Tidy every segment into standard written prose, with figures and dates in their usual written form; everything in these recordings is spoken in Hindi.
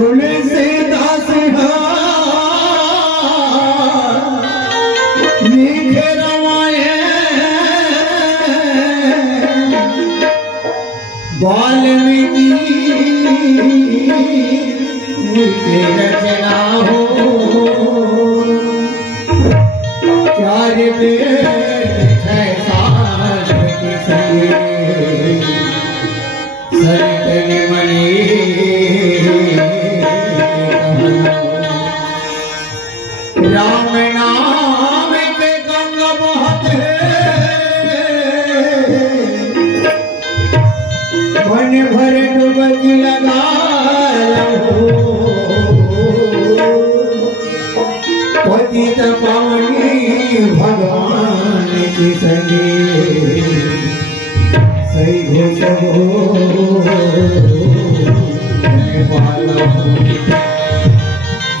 तुलसीदास लिखे रामायण वाल्मीकि के रचना हो चार वेद छह शास्त्र के संगे संतन मणि राम नाम के गंगा बहते मन भर डुबकी लगा पतित पावनी भगवान की संगे सही घोष हो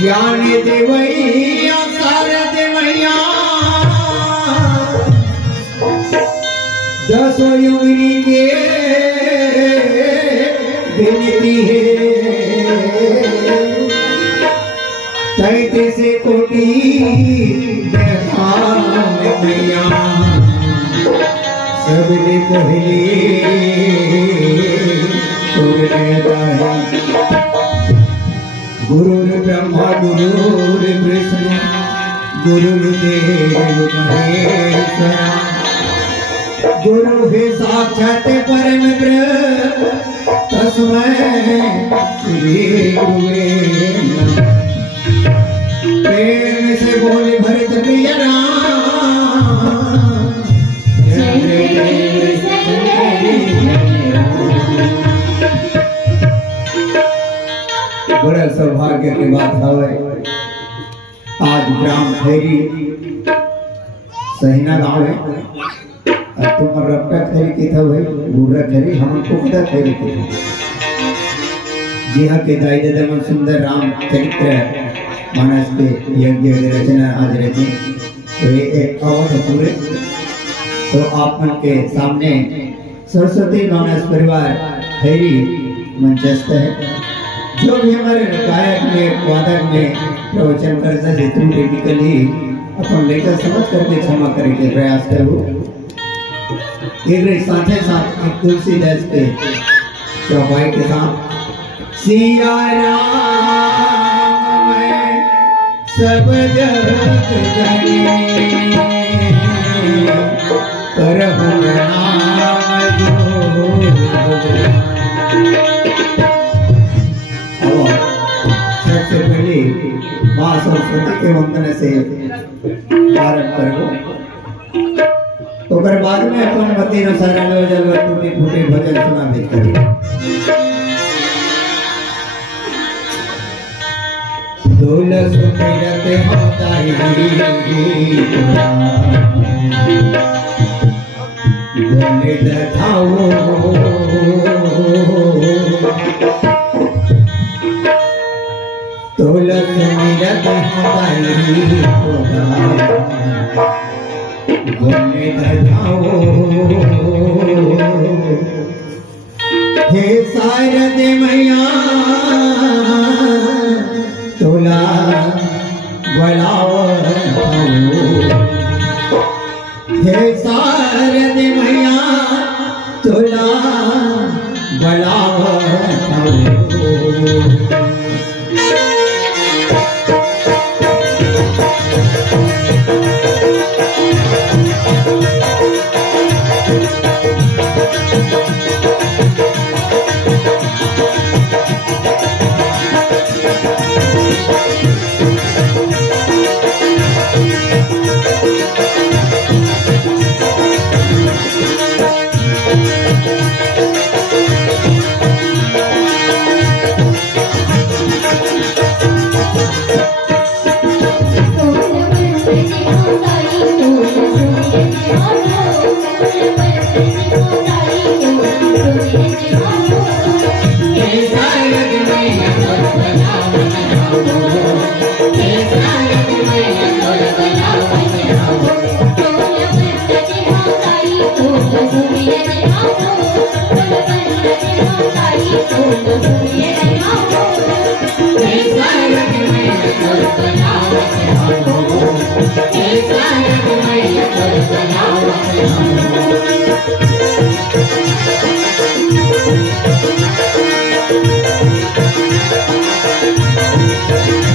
ज्ञान देवैया सारा देवैया दसों योगिनी के विनती है 33 कोटि मैया सबने पहले गुरुर् ब्रह्मा गुरुर् विष्णु गुरुर्देव महेश्वरा गुरु है साक्षात परम ब्रह्म तस्मै श्री गुरुवे नमः। प्रेम से बोले भरत प्रिय बड़ा सौभाग्य के बात है आज ग्राम खैरी सहीना गाँव है तुम रफ्ता खैरी के था भाई बूढ़ा खैरी हम पुख्ता खैरी के थे जी हाँ के दाई दमन सुंदर राम चरित्र मानस के यज्ञ रचना आज रची तो ये एक अवध पूरे तो आप मन के सामने सरस्वती मानस परिवार खैरी मंचस्थ है जो भी हमारे गायक में वादक में प्रवचन करता है टेक्निकली अपन लेकर समझ करके क्षमा करे के प्रयास करूँ एक साथ एक तुलसीदास के चौपाई के साथ सिया राम सब जग जाने करहु नाम सबसे पहले माँ सरस्वती के वंदन से प्रारंभ करो तो बाद में अपन मती न सारा जल टूटे फूटे भजन सुनावित करो। तुलस फिरते होता ही बोले दखाओ तुलस मिरते होता ही बोले दखाओ हे शारद मैया तोला बलाव हे शारद मैया तोला बलाव Oh, Thank you.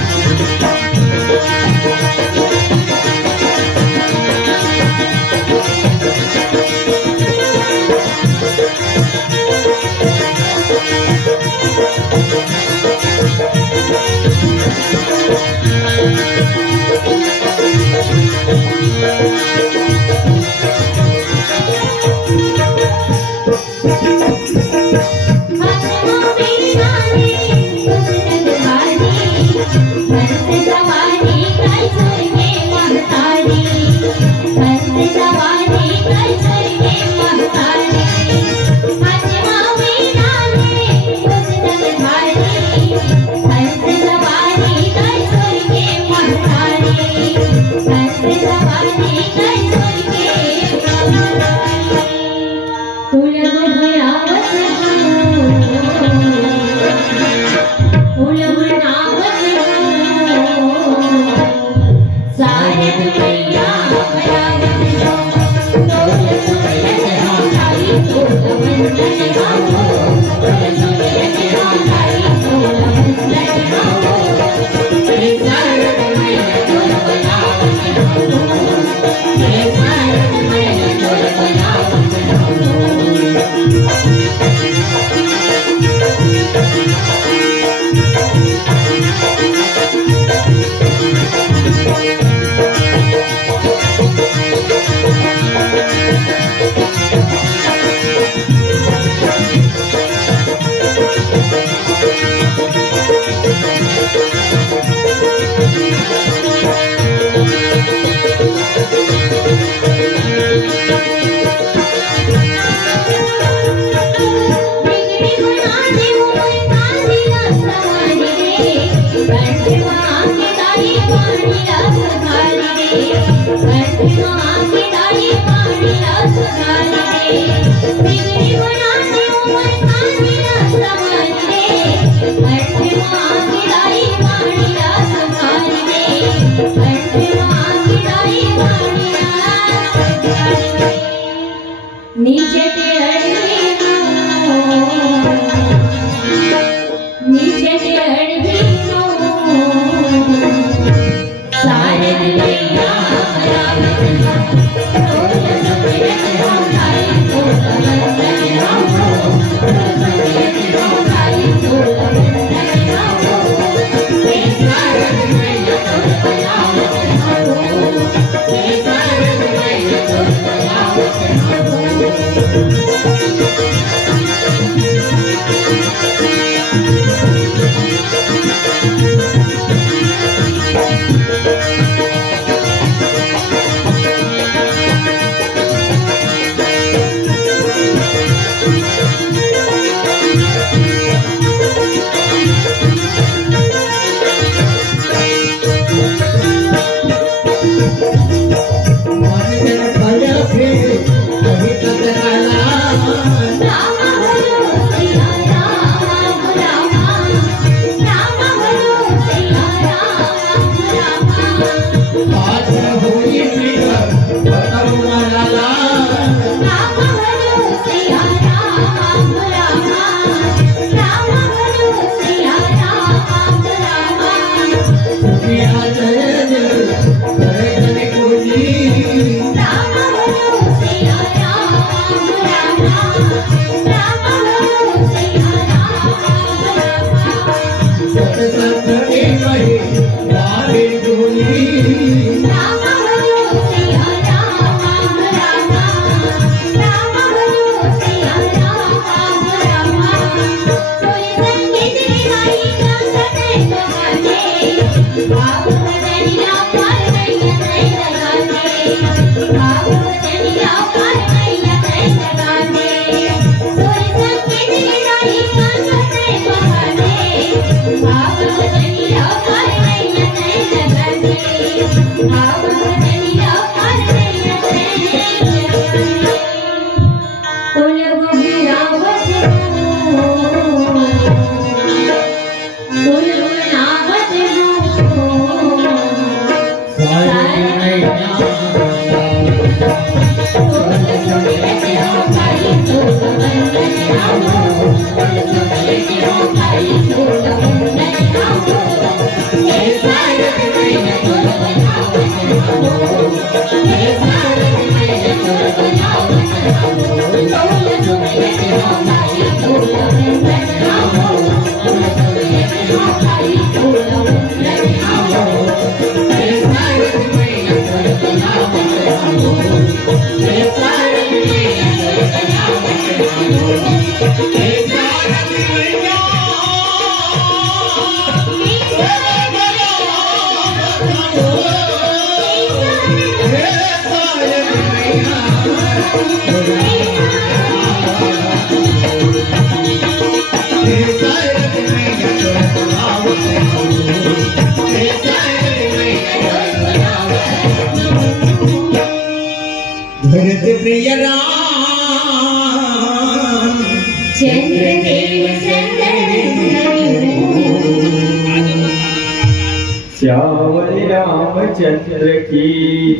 श्यावरी रामचंद्र की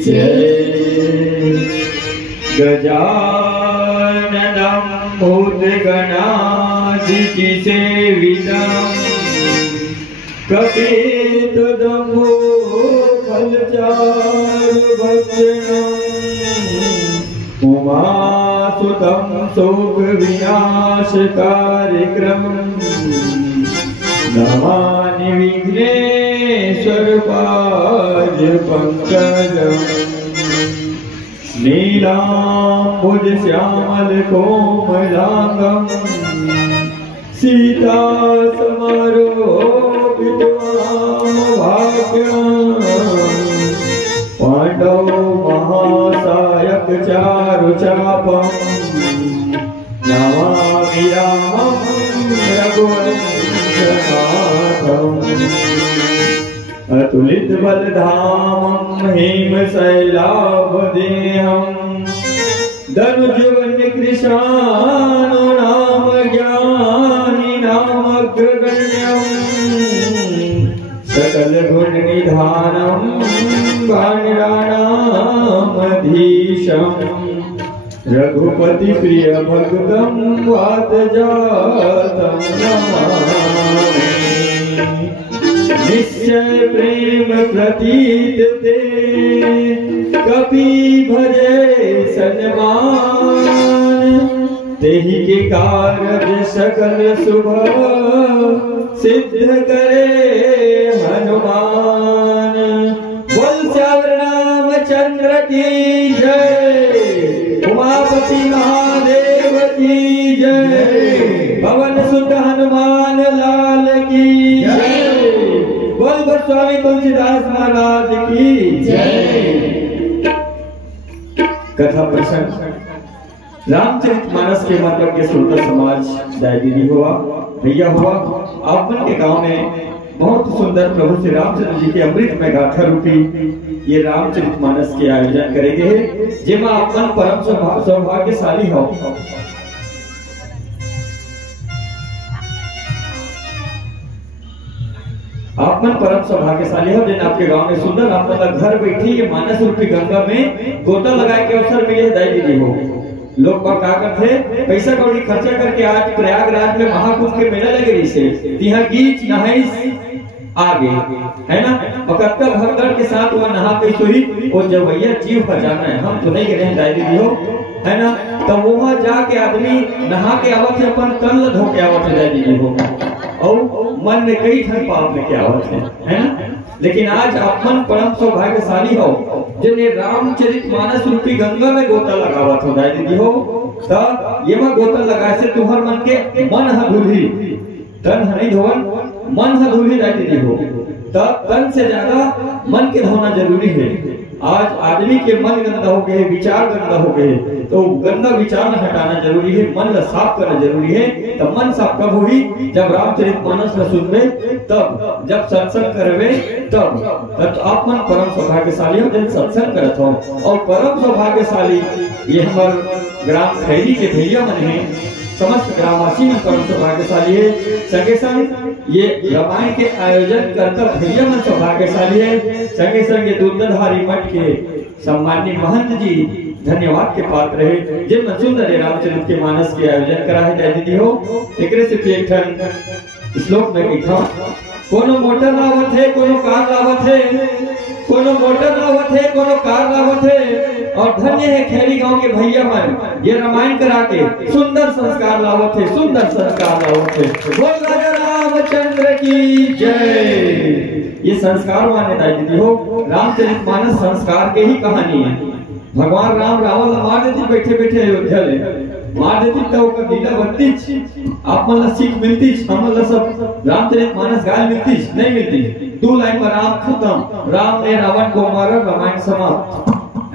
जय। गजाननं भूतगणाधिकी सेवितं कपितजम्बो फलचारुभक्षणम् उमासुतं शोकविनाशकार्यक्रमम् नमामि विघ्नेश्वरपाद पंकजम् नीलाम्बुज श्यामल कोमलांगम् सीता समारोपितवामभाग्यम् पांडव महासायक चारुचापम् नमामि रामं रघुवंशनाथम् अतुलित बलधामं हेमशैलाभदेहम् धनुजवन्य कृशानो नाम ज्ञानी नामग्रगण्यम् सकल गुण निधानम् वानराणामधीशम् रघुपति प्रिय भक्तं वातजातं नमामि। निश्चय प्रेम प्रतीत ते कपि भजे सन्मान तेहि के कारज सकल शुभ सिद्ध करे हनुमान। बोल श्याम रामचंद्र की जय। उमापति महादेव की जय। पवन सुत हनुमान लाल की जय। बोल गोस्वामी तुलसीदास महाराज की जय। कथा प्रसंग रामचरितमानस के मतलब के श्रोता समाज दाई दीदी हुआ भैया हुआ अपन के गांव में बहुत सुंदर प्रभु श्री रामचंद्र जी के अमृतमय गाथा रूपी ये रामचरितमानस के आयोजन करेंगे जेमा अपन परम सौभाग्यशाली हो। आपन परम सौभाग्यशाली हो जिन आपके गांव में सुंदर आप मतलब घर बैठी ये मानस रूपी गंगा में गोता लगाए के अवसर मिले दाई दीदी हो। लोग क्या करते पैसा कौड़ी खर्चा करके आज प्रयागराज में महाकुंभ के मेला लगे रही से तिहा गीच नहाइस आगे है ना और कत्ता भगदड़ के साथ वह नहा के सोई और जब भैया जीव जाना है हम तो नहीं गए दाई दीदी हो है ना तो वहां जाके आदमी नहा के आवत है अपन तन धो के आवत है दाई दीदी हो और मन में कई ठन पाप लेके आवत है ना। लेकिन आज अपन परम सौभाग्यशाली हो जिन्हें रामचरितमानस रूपी गंगा में गोता लगावत हो दाई दीदी हो तो ये में गोता लगाए से तुम्हार मन के मन ह धुली तन नहीं धोवन मन ह धुली दाई दीदी हो तो तन से ज्यादा मन के धोना जरूरी है। आज आदमी के मन गंदा हो गए विचार गंदा हो गए तो गंदा विचार न हटाना जरूरी है मन ला साफ करना जरूरी है। तो मन साफ कब हुई जब रामचरितमानस में सुनबे तब जब सत्संग करबे तब आप मन परम सौभाग्यशाली हो जब सत्संग करत हो। और परम सौभाग्यशाली ये हमार ग्राम खैरी के भैया मन है समस्त ग्रामवासी में परम सौभाग्यशाली है। संगे संग ये रामायण के आयोजन करता भैया मन सौभाग्यशाली है। संगे संग ये दूधधारी मठ के सम्माननीय महंत जी धन्यवाद के पात्र है जिन सुंदर रामचरित के मानस के आयोजन करा है दाई दीदी हो। एकरे से एक ठन श्लोक में लिखा कोनो मोटर लावत है कोनो कार लावत है कोनो मोटर लावत है कोनो कार लावत है और धन्य है खैरी गांव के भैया मन ये रामायण करा के सुंदर संस्कार लावत है सुंदर संस्कार लावत है। बोल राजा रामचंद्र की जय। ये संस्कार माने दाई दीदी हो रामचरितमानस संस्कार के ही कहानी है। भगवान राम रावण मार देती बैठे बैठे अयोध्या ले मार देती तो लीला बनती आप मन सीख मिलती हम सब रामचरितमानस गाय मिलती नहीं मिलती 2 लाइन में राम खत्म राम ने रावण को मारा रामायण समाप्त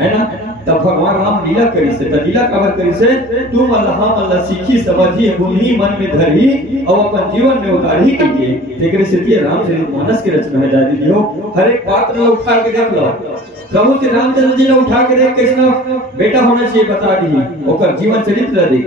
है ना। तब भगवान राम लीला करी से लीला कवर करी से तुम अल्लाह अल्लाह सीखी समझी बुनी मन में धरी और अपन जीवन में उतारी कीजिए। एकरे से रामचरितमानस की रचना है दाई दीदी हो। हर एक पात्र ला उठा के देख लो प्रभु श्री रामचंद्र जी ने उठा के देख कृष्ण बेटा होना चाहिए बता दी ओकर जीवन चरित्र देख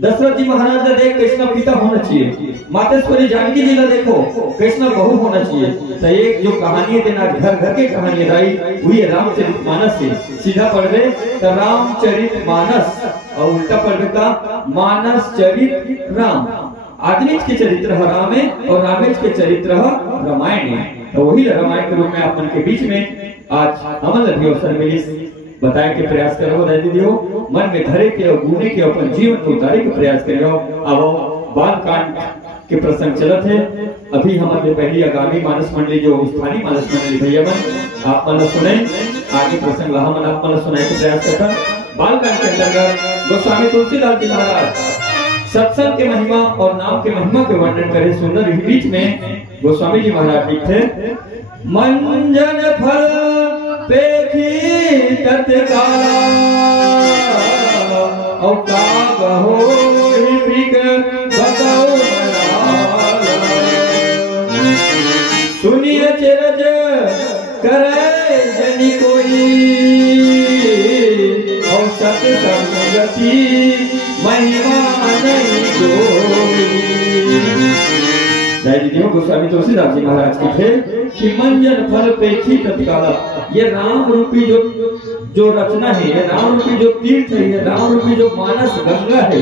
दशरथ जी महाराज ने देख कैसना पिता होना चाहिए, मातेश्वरी जानकी जी ने देखो कैसना बहू होना चाहिए। तो एक जो कहानी है देना घर घर के कहानी रही वही रामचरितमानस से सीधा पढ़ दे तो रामचरितमानस और उल्टा पढ़ देता मानस चरित राम। आदमी के चरित्र है राम है और रामेश के चरित्र है रामायण है। तो वही रामायण के रूप में आप मन के बीच में आज अमल अवसर मिली बताए के प्रयास करो दीदी हो मन में धरे के और गुने के अपन जीवन को उतारे के प्रयास करो। अब बाल कांड के प्रसंग चलत है। अभी हमारे पहली आगामी मानस मंडली जो स्थानीय मानस मंडली भैया मन आप मन सुने आगे प्रसंग वहां मन आप मन सुनाए के प्रयास करता। बाल कांड के अंतर्गत गोस्वामी तुलसीदास जी महाराज सत्संग के महिमा और नाम के महिमा के वर्णन करे सुंदर। इस बीच में गोस्वामी जी महाराज लिखते मंजन फल पेखी तत्काला और का हो मृग बताओ सुनिए चिरज करे जनी कोई और सत्संगति महिमा नहीं कोई। गोस्वामी तुलसीदास जी महाराज की थे कि मंजन फल पेखी तत्काला, ये राम रूपी जो रचना है, ये राम रूपी जो तीर्थ है, ये राम रूपी जो मानस गंगा है,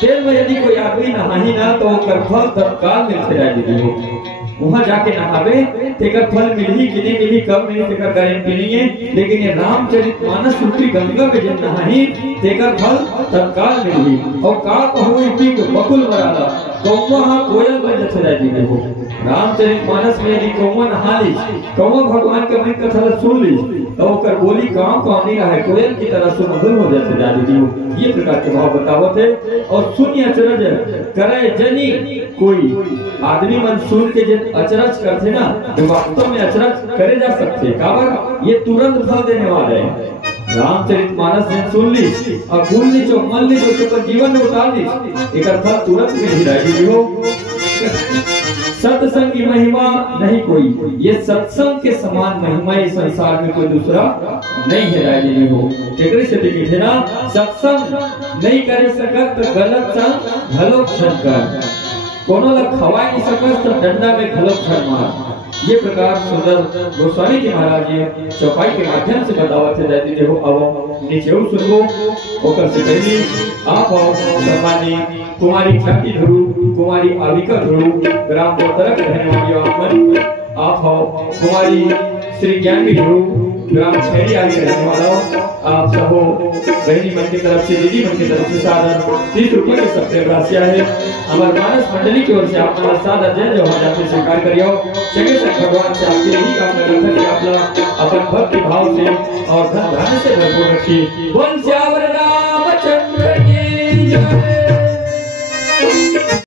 तेल में यदि कोई आदमी नहाही ना तो कर फल तत्काल मिलते रह वहां जाके नहावे तेकर फल मिली कि नहीं मिली कब मिली तेकर गारंटी नहीं है। लेकिन ये रामचरितमानस रूपी गंगा में जब नहाही तेकर फल तत्काल मिली। और का कहूँ इसी को बकुल मराला कौवा कोयल बन जैसे राजी देखो रामचरितमानस में यदि कौवा नहा ली कौवा भगवान के मन कथा सुन ली तो कर बोली काम नहीं रहा है कोयल की तरह सुमधुर हो जैसे राजी देखो। ये प्रकार के भाव बतावत है। और शून्य अचरज करे जनी कोई आदमी मन सुन के जब अचरज करते ना तो वास्तव में अचरज करे जा सकते काबर ये तुरंत फल देने वाले हैं। रामचरितमानस ने सुन ली और भूल ली जो मन ली जो पर जीवन में उतार ली एक फल तुरंत में ही रहेगी हो। सत्संग की महिमा नहीं कोई, ये सत्संग के समान महिमा इस संसार में कोई दूसरा नहीं है राजी हो। टेकरी से लिखे ना सत्संग नहीं कर सकत तो गलत संग भलो क्षण कर कोनो लग खवा नहीं सकत तो डंडा में घलो क्षण मार। ये प्रकार सुंदर गोस्वामी जी महाराज जी चौपाई के माध्यम से बतावत है दादी देखो। अब नीचे सुनबो ओकर से पहले आप आओ सम्मानी कुमारी ख्याति ध्रुव कुमारी आविका ध्रुव ग्राम बोतरक रहने वाली आप आओ कुमारी श्री ज्ञानी ध्रुव ग्राम खैरी आगे रहने वाला आप सब बहनी मन की तरफ से दीदी मन की तरफ से सादर 30 रुपए के सबसे राशिया है। हमारे मानस मंडली की ओर से आप सादर जय जो जाते स्वीकार करियो। जगह से भगवान से आपके यही कामना करता कि आप अपन भक्ति भाव से और धन धान्य से भरपूर रखिए। बोल श्यावर रामचंद्र की जय।